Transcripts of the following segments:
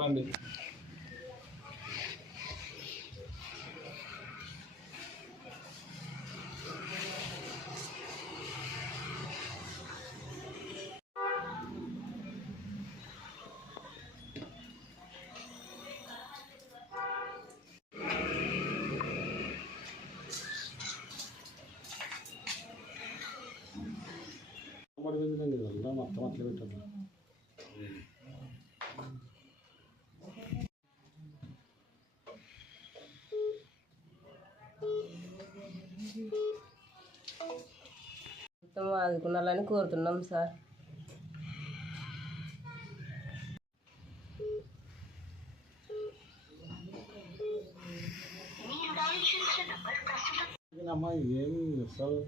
రండి. మొత్తం అట్లా పెట్టాను. మొత్తం ఆదుకున్నాలని కోరుతున్నాం సార్. అమ్మా ఏమి అసలు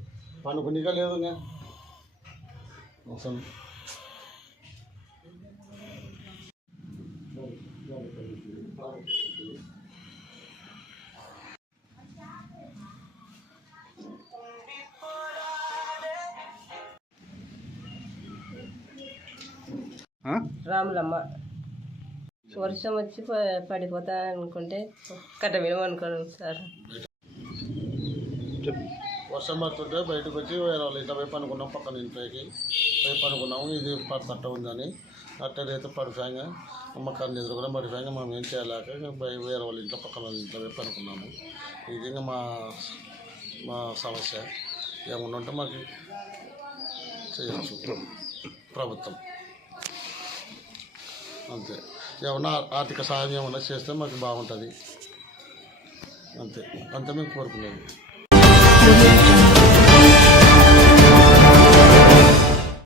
పనుకునిగా లేదు అసలు. రాములమ్మ వర్షం వచ్చి పడిపోతా అనుకుంటే కట్ట మీద అనుకున్నాం సార్. వర్షం పడుతుంటే బయటకు వచ్చి వేరే వాళ్ళు ఇంట్లో పోయి పనుకున్నాం, పక్కన ఇంట్లోకి పోయి పనుకున్నాము. ఇది కట్ట ఉందని అట్టయితే పడిపోయాగా అమ్మ కళ్ళు ఎదురు కూడా పడిపోయాగా మనం ఏం చేయలేక వేరే వాళ్ళ ఇంట్లో పక్కన వాళ్ళ ఇంట్లో పోయి పనుకున్నాము. ఇది ఇంకా మా సమస్య. ఏమన్నా ఉంటే మాకు చేయొచ్చు ప్రభుత్వం, అంతే. ఏమన్నా ఆర్థిక సాయం ఏమన్నా చేస్తే మాకు బాగుంటుంది, అంతే మేము కోరుకునేది.